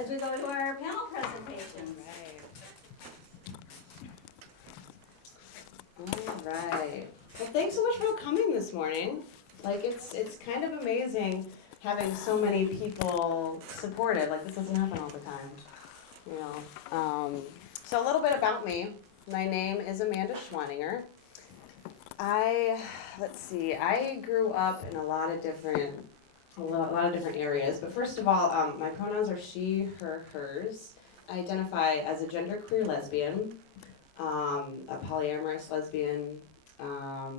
as we go to our panel presentations. All right. Well, thanks so much for coming this morning. Like, it's kind of amazing having so many people support it. Like, this doesn't happen all the time, you know. So a little bit about me. My name is Amanda Schwaninger. I grew up in a lot of different areas. But first of all, my pronouns are she, her, hers. I identify as a genderqueer lesbian, a polyamorous lesbian. I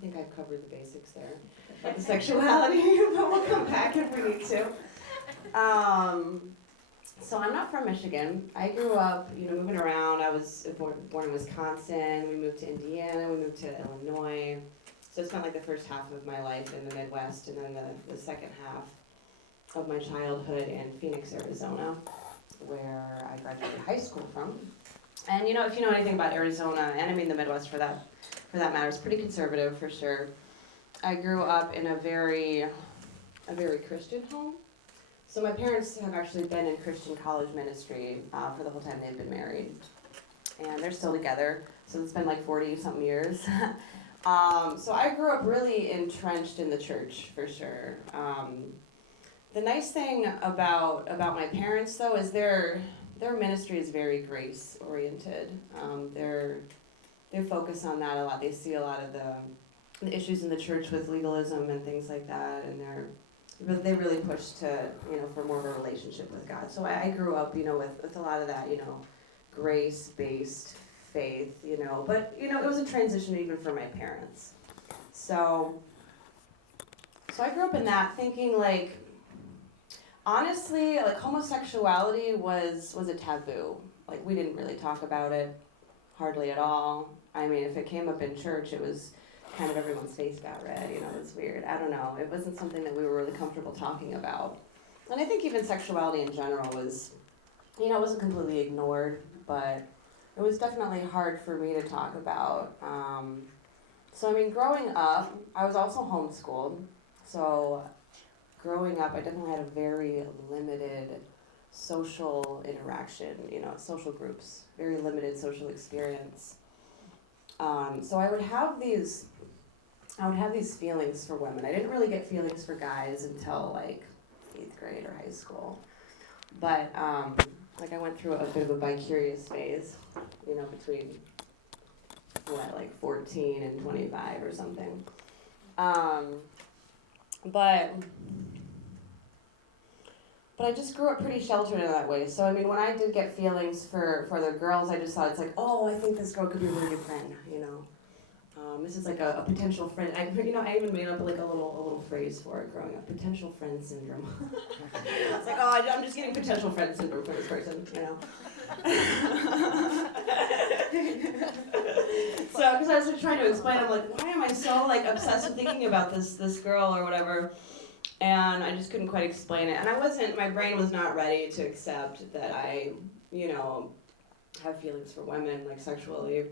think I've covered the basics there. But the sexuality, but we'll come back if we need to. So I'm not from Michigan. I grew up, moving around. I was born in Wisconsin. We moved to Indiana. We moved to Illinois. So I spent like the first half of my life in the Midwest, and then the second half of my childhood in Phoenix, Arizona, where I graduated high school from. And if you know anything about Arizona, and I mean the Midwest for that matter, it's pretty conservative for sure. I grew up in a very Christian home. So my parents have actually been in Christian college ministry for the whole time they've been married. And they're still together, so it's been like 40-something years. So I grew up really entrenched in the church, for sure. The nice thing about my parents, though, is their ministry is very grace-oriented. They focus on that a lot. They see a lot of the issues in the church with legalism and things like that, and they really push to, for more of a relationship with God. So I grew up, with a lot of that, grace-based faith, but, it was a transition even for my parents. So I grew up in that thinking, like, honestly, like, homosexuality was a taboo. Like, we didn't really talk about it hardly at all. I mean, if it came up in church, it was kind of everyone's face got red, it was weird. I don't know. It wasn't something that we were really comfortable talking about. And I think even sexuality in general was, it wasn't completely ignored, but it was definitely hard for me to talk about. So, I mean, growing up, I was also homeschooled. So, growing up, I definitely had a very limited social interaction, social groups, very limited social experience. So I would have these feelings for women. I didn't really get feelings for guys until like 8th grade or high school. But like I went through a bit of a bi-curious phase, between 14 and 25 or something. But I just grew up pretty sheltered in that way. So, I mean, when I did get feelings for other girls, I just thought it's like, oh, I think this girl could be a really good friend, This is like a potential friend. I even made up like a little phrase for it growing up, potential friend syndrome. It's like, oh, I'm just getting potential friend syndrome for this person, So, because I was like, trying to explain, I'm like, why am I so like obsessed with thinking about this girl or whatever? And I just couldn't quite explain it. And my brain was not ready to accept that I, have feelings for women, like sexually.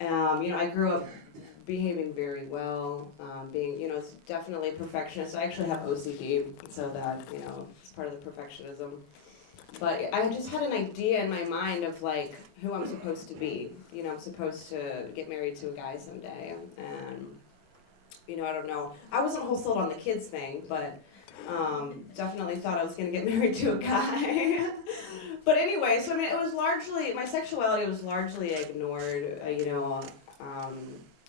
I grew up behaving very well, being, it's definitely perfectionist. I actually have OCD, so that, it's part of the perfectionism. But I just had an idea in my mind of, like, who I'm supposed to be. I'm supposed to get married to a guy someday, and I don't know. I wasn't whole sold on the kids thing, but definitely thought I was going to get married to a guy. But anyway, so I mean, my sexuality was largely ignored.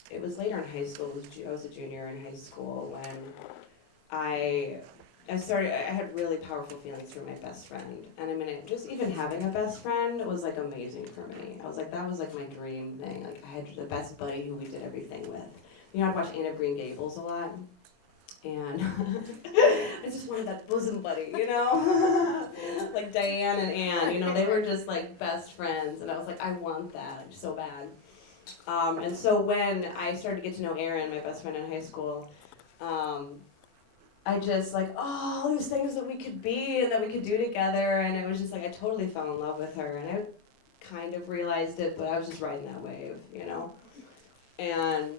It was later in high school. I was a junior in high school when I had really powerful feelings for my best friend. And I mean, just even having a best friend was like amazing for me. I was like, that was like my dream thing. Like I had the best buddy who we did everything with. I'd watch Anne of Green Gables a lot, and I just wanted that bosom buddy, like Diane and Anne, they were just like best friends, and I was like, I want that so bad. And so when I started to get to know Erin, my best friend in high school, I just like, oh, all these things that we could be and that we could do together, and it was just like I totally fell in love with her, and I kind of realized it, but I was just riding that wave, and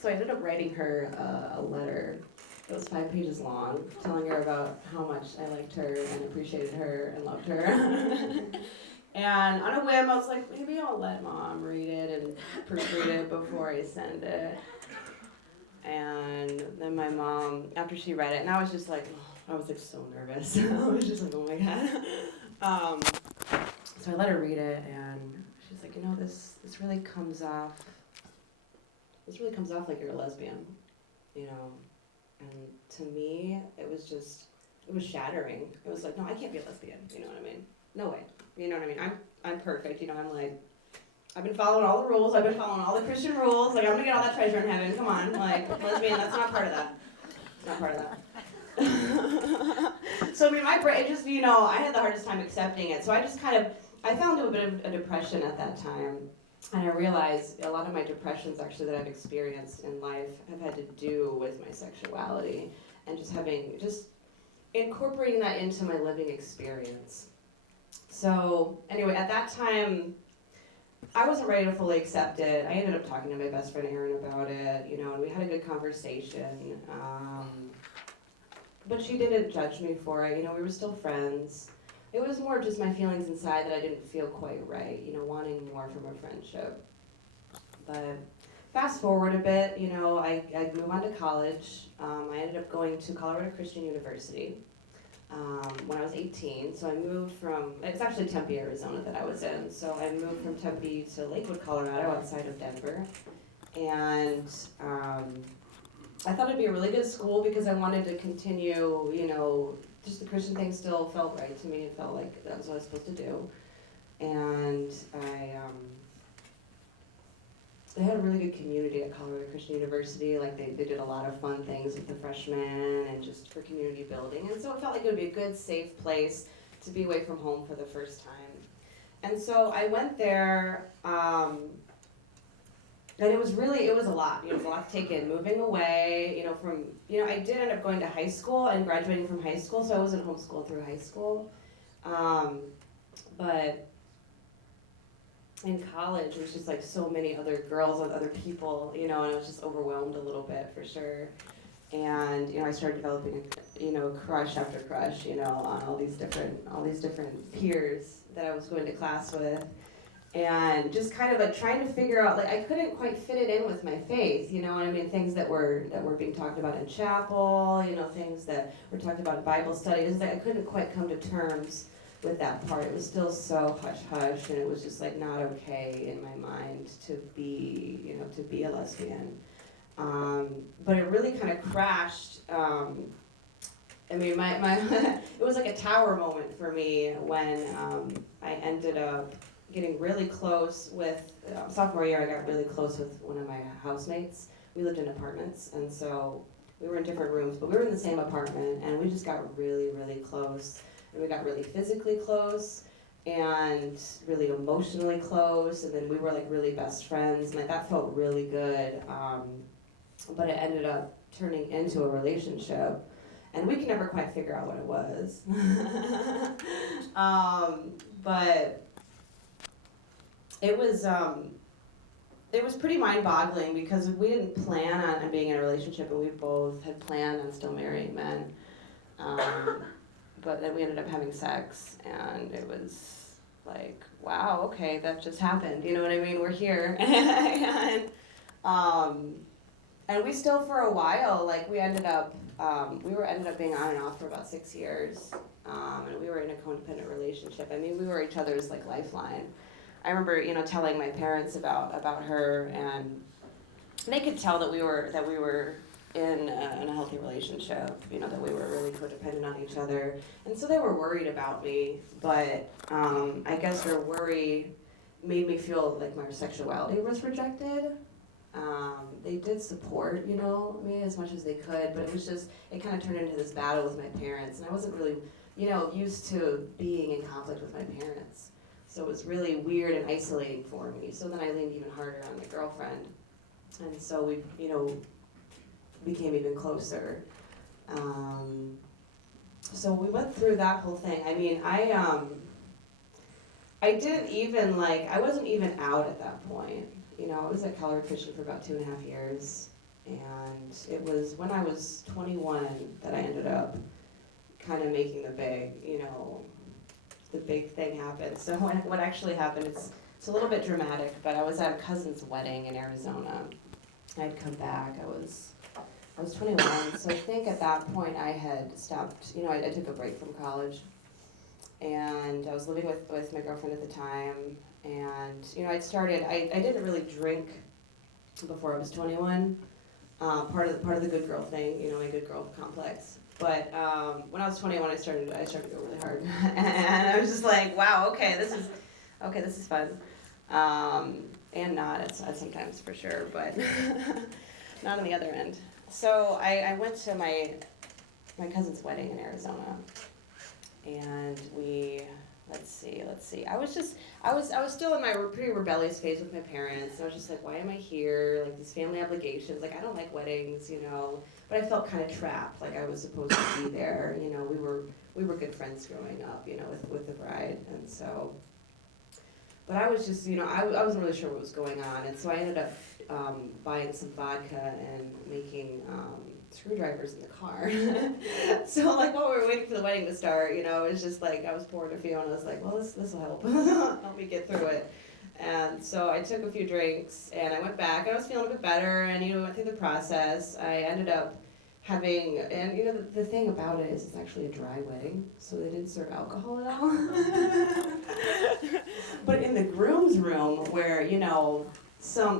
so I ended up writing her a letter It was 5 pages long, telling her about how much I liked her and appreciated her and loved her. And on a whim, I was like, maybe I'll let Mom read it and proofread it before I send it. And then my mom, after she read it, and I was just like, oh, I was like so nervous. I was just like, oh my God. So I let her read it, and she's like, this really comes off. This really comes off like you're a lesbian, And to me, it was shattering. It was like, no, I can't be a lesbian. You know what I mean? No way. You know what I mean? I'm perfect. I'm like, I've been following all the rules. I've been following all the Christian rules. Like, I'm gonna get all that treasure in heaven. Come on, like, lesbian. That's not part of that. It's not part of that. So I mean, my brain just, I had the hardest time accepting it. So I just I fell into a bit of a depression at that time. And I realized a lot of my depressions actually that I've experienced in life have had to do with my sexuality and just incorporating that into my living experience. So anyway, at that time, I wasn't ready to fully accept it. I ended up talking to my best friend Erin about it, and we had a good conversation. But she didn't judge me for it. We were still friends. It was more just my feelings inside that I didn't feel quite right, wanting more from a friendship. But fast forward a bit, I moved on to college. I ended up going to Colorado Christian University when I was 18. So I moved it's actually Tempe, Arizona that I was in. So I moved from Tempe to Lakewood, Colorado, outside of Denver. And I thought it'd be a really good school because I wanted to continue, just the Christian thing still felt right to me. It felt like that was what I was supposed to do. And they had a really good community at Colorado Christian University. Like they did a lot of fun things with the freshmen and just for community building. And so it felt like it would be a good, safe place to be away from home for the first time. And so I went there, and it was a lot. It was a lot to take in. Moving away, I did end up going to high school and graduating from high school, so I wasn't homeschooled through high school. But in college, it was just like so many other girls and other people, and I was just overwhelmed a little bit for sure. And I started developing crush after crush, on all these different peers that I was going to class with. And just kind of like trying to figure out, like I couldn't quite fit it in with my faith, things that were being talked about in chapel, things that were talked about in Bible studies. Like I couldn't quite come to terms with that part. It was still so hush-hush, and it was just like not okay in my mind to be a lesbian. But it really kind of crashed. My it was like a tower moment for me when I ended up getting really close with, sophomore year I got really close with one of my housemates. We lived in apartments, and so we were in different rooms, but we were in the same apartment, and we just got really, really close. And we got really physically close, and really emotionally close, and then we were like really best friends, and like, that felt really good. But it ended up turning into a relationship, and we could never quite figure out what it was. But it was pretty mind-boggling because we didn't plan on being in a relationship, and we both had planned on still marrying men. But then we ended up having sex, and it was like, wow, okay, that just happened. You know what I mean? We're here. And we still, for a while, like we ended up being on and off for about 6 years. And we were in a codependent relationship. I mean, we were each other's like lifeline. I remember, telling my parents about her, and they could tell that we were in a healthy relationship, that we were really codependent on each other. And so they were worried about me, but I guess their worry made me feel like my sexuality was rejected. They did support, me as much as they could, but it kind of turned into this battle with my parents, and I wasn't really, used to being in conflict with my parents. So it was really weird and isolating for me. So then I leaned even harder on my girlfriend, and so we, became even closer. So we went through that whole thing. I mean, I didn't even I wasn't even out at that point. I was at Colorado Christian for about 2.5 years, And it was when I was 21 that I ended up kind of making the big thing happen. So what actually happened, it's a little bit dramatic, but I was at a cousin's wedding in Arizona. I'd come back, I was 21, so I think at that point I had stopped, I took a break from college, and I was living with my girlfriend at the time, and, I didn't really drink before I was 21, part of the good girl thing, my good girl complex. But when I was 21, I started to go really hard, and I was just like, wow, okay, this is fun, and not at sometimes for sure, but not on the other end. So I went to my cousin's wedding in Arizona, and let's see. I was still in my pretty rebellious phase with my parents, and I was just like, why am I here? Like, these family obligations, like, I don't like weddings, but I felt kind of trapped, like I was supposed to be there, we were good friends growing up, with the bride, and so, but I was just, I wasn't really sure what was going on, and so I ended up buying some vodka and making screwdrivers in the car. So like while we were waiting for the wedding to start, it was just like I was pouring a few, and I was like, well, this will help help me get through it. And so I took a few drinks, and I went back, and I was feeling a bit better, and went through the process. I ended up having, and the thing about it is it's actually a dry wedding, so they didn't serve alcohol at all. But in the groom's room, where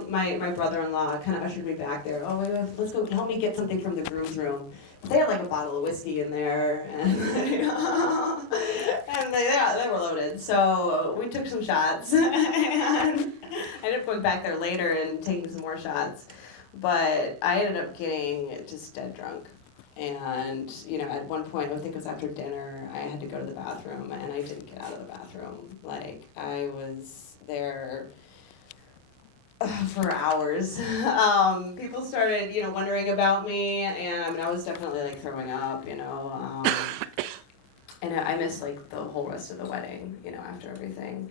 my brother-in-law kind of ushered me back there. Oh, wait, let's go, help me get something from the groom's room. They had like a bottle of whiskey in there, and and they were loaded. So we took some shots, and I ended up going back there later and taking some more shots. But I ended up getting just dead drunk. And, at one point, I think it was after dinner, I had to go to the bathroom, and I didn't get out of the bathroom. Like, I was there for hours. People started, wondering about me, and I was definitely, like, throwing up, and I missed, like, the whole rest of the wedding, after everything.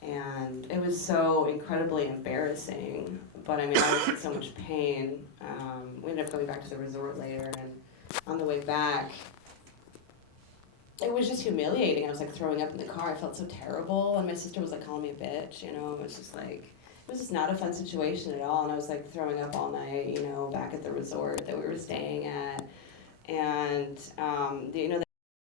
And it was so incredibly embarrassing, but I was in so much pain. We ended up going back to the resort later, and on the way back, it was just humiliating. I was like throwing up in the car. I felt so terrible, and my sister was like calling me a bitch. It was just like, it was just not a fun situation at all. And I was like throwing up all night, back at the resort that we were staying at, and the